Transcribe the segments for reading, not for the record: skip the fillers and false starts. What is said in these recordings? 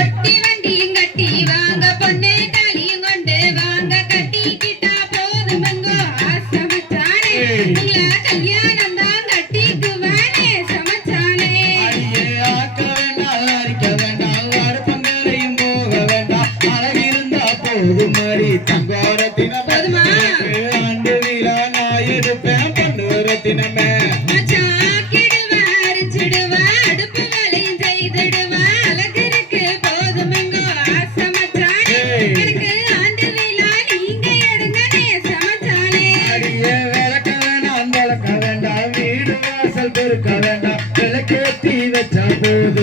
பொட்டி வண்டியும் கட்டி வாங்க பொண்ணு தாலியும் கொண்டு வாங்க கட்டிக்கிட்டா போதுமங்கோ ஆசை மச்சானே உங்களை கல்யாணம் தான் கட்டிக்குவானே சமச்சானே ஆக்க வேண்டாம் அரிக்க வேண்டாம் அடுப்பங்கரையும் போக வேண்டாம் அழகிருந்தா போதும் மாதிரி தங்கோரத்தின போதுமா ஆண்டு வீரா நான் எடுப்பேன் பொண்ணோரத்தினமே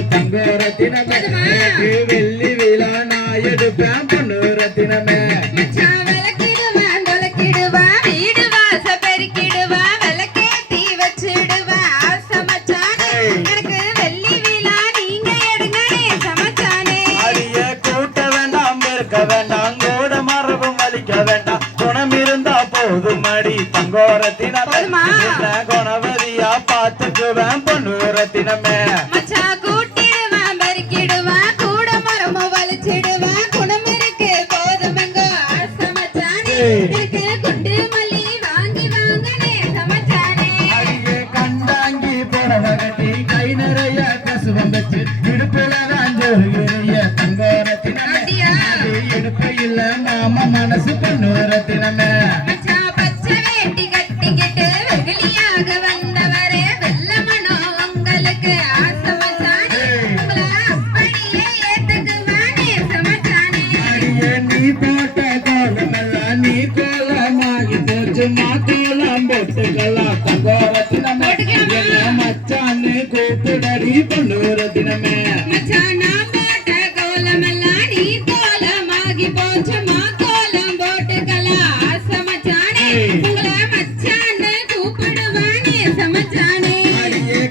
தங்கோரத்தினமே வெள்ளி விழா நான் எடுப்பேன் பொண்ணோரத்தினமே வேண்டாம் கோட மரபும் அளிக்க வேண்டாம் குணம் இருந்தா போதும் மடி தங்கோரத்தினமே குணவதியா பார்த்துக்குவேன் பொண்ணோரத்தினமே கண்டாங்கி போடவகட்டி கை நிறைய கசுவம் வச்சு இடுப்புல வாஞ்சோரிய தங்கோரத்தினமே எடுப்பு இல்ல மாமா மனசு பொண்ணோரத்தினமே நீ போட்ட கோலமெல்லாம் நீ கோலமாகி போச்சு மாக்கோலம் போட்டுக்கலாம் தங்கோரத்தினமே மச்சான்னு கூப்பிடடி பொண்ணோரத்தினமே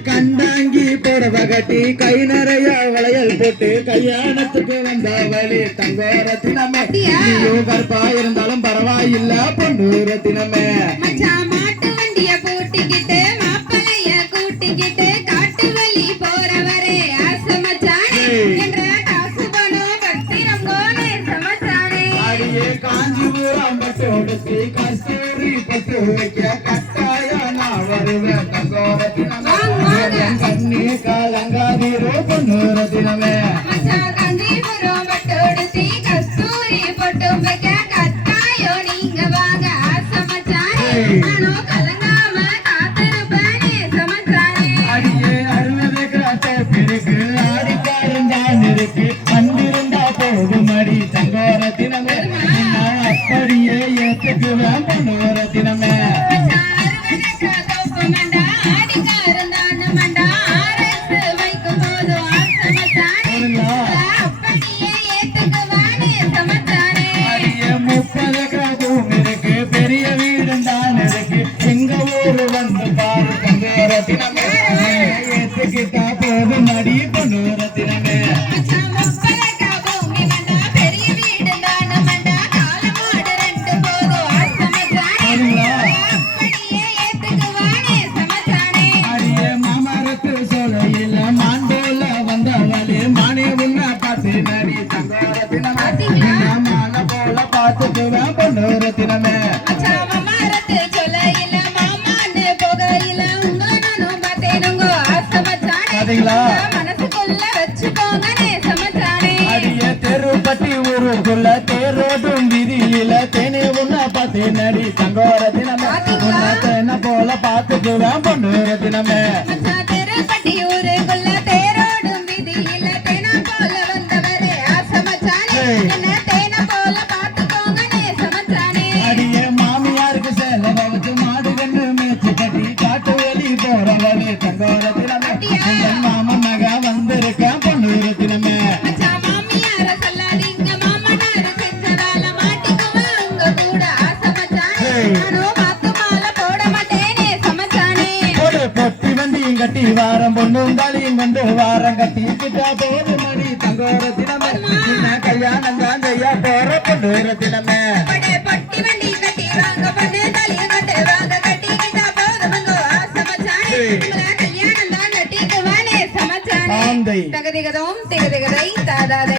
கண்டாங்கி போடவகட்டி கை நிறைய வளையல் போட்டு கல்யாணத்துக்கு வந்தவளே தங்கோரத்தினமே கற்பா இருந்தாலும் பரவாயில்ல பொண்ணோரத்தினமே மாட்டு வண்டிய போட்டிக்கிட்டு மாப்பிளைய கூட்டிக்கிட்டு காட்டு வழி போறவரே ஆசை மச்சானே என்ற காசு பணம் பத்திரம் போலே சமச்சானே காஞ்சிபுரம் பட்டு உடுத்தி கஸ்தூரி பட்டு வைக்க கட்டாய நான் வருவேன் தங்கோரத்தினமே கண்ணி காலங்காதீரோ பொண்ணோரத்தினமே காஞ்சிபுரம் பட்டு உடுத்தி கஸ்தூரி பட்டு வைக்க கட்டாயோ நீங்க வாங்க ஆசை மச்சானே நானும் கலங்காம காத்திருப்பேனே சமச்சானே அடியே 60 கிராட்ட பிறகு ஆடிக்காரும் தான் இருக்கு வந்திருந்தா போதும் அடி தங்கோரத்தினமே அப்படியே ஏத்துக்குவேன் பொண்ணோரத்தினமே பெரிய வீடு தான் இருக்கு எங்க ஊரு வந்து பாரு தங்கோரத்தினமே ஏத்துக்கிட்டா போதும் அடி பொண்ணோரத்தினமே மாமரத்து சோலையில மாண்டோல வந்தவளே மானே உன்ன பார்த்து நடி தங்கோரத்தினமே மாலை போல பார்த்துக்குவேன் பொண்ணோரத்தினமே மனசுக்குள்ள வச்சுக்கோங்கனே சமச்சானே அடிய தெருப்பட்டி ஊருக்குள்ள தேரோடும் விதியில தேனே உன்ன பார்த்து நடி தங்கோரத்தினமே உன்ன தேன போல பார்த்துக்குவேன் பொண்ணோரத்தினமே தெருப்பட்டி ஊருக்குள்ள தேரோடும் விதியில தேன போல வந்தவரே ஆசை மச்சானே என்ன தேன போல பார்த்துக்கோங்கனே சமச்சானே அடிய மாமியாருக்கு சேலை வச்சு மாடு கண்டு மேய்ச்சி கட்டி காட்டு வெளி போறவளே தங்கோரத்தினமே மாமன் மக வந்திருக்கேன் பொண்ணோரத்தினமே மாமியார சொல்லாதீங்க மாமனார செஞ்சதால மாட்டிக்குவேன் உங்க கூட ஆசை மச்சானே நானும் மாத்து மாலை போட மாட்டேனே சமச்சானே பொட்டி வண்டியும் கட்டி வாரம் பொண்ணும் தாலியும் கொண்டு வாரம் கட்டிக்கிட்டா போதும் மணி தங்கோரத்தினமே கல்யாணம் தான் செய்ய போற பொண்ணோரத்தினமே பொட்டி வண்டி கட்டி வாங்க பொண்ணு தாலியும் கொண்டு வாங்க கட்டிக்கிட்டா போதும் ஆசை மச்சானே கல்யாணம் தான் கட்டிக்குவானே சமச்சானே தகதிகதோம் திகதிகதை தாதாதை